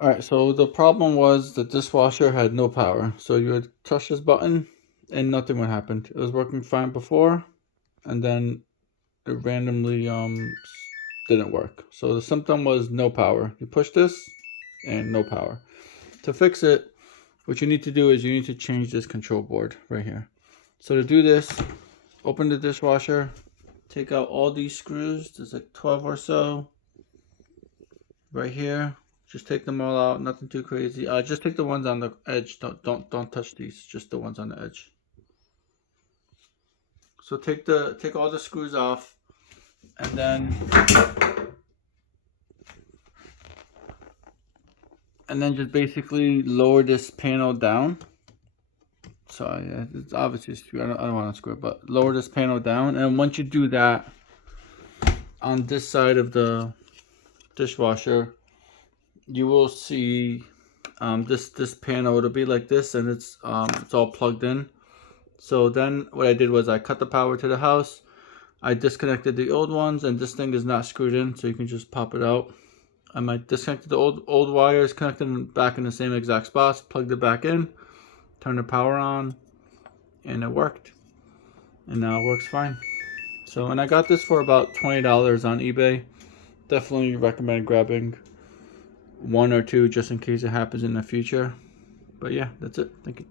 Alright, so the problem was the dishwasher had no power. So you would touch this button and nothing would happen. It was working fine before, and then it randomly didn't work. So the symptom was no power. You push this and no power. To fix it, what you need to do is you need to change this control board right here. So to do this, open the dishwasher, take out all these screws. There's like 12 or so right here. Just take them all out, nothing too crazy. Just take the ones on the edge. Don't touch these, just the ones on the edge. So take all the screws off, and then just basically lower this panel down. So yeah, it's obviously screw. I don't want to screw it, but lower this panel down, and once you do that, on this side of the dishwasher, you will see this panel. It'll be like this, and it's all plugged in. So then what I did was I cut the power to the house. I disconnected the old ones, and this thing is not screwed in, so you can just pop it out. I might disconnect the old wires, connect them back in the same exact spots, plugged it back in, turn the power on, and it worked. And now it works fine. So, and I got this for about $20 on eBay. Definitely recommend grabbing one or two just in case it happens in the future. But yeah, that's it. Thank you.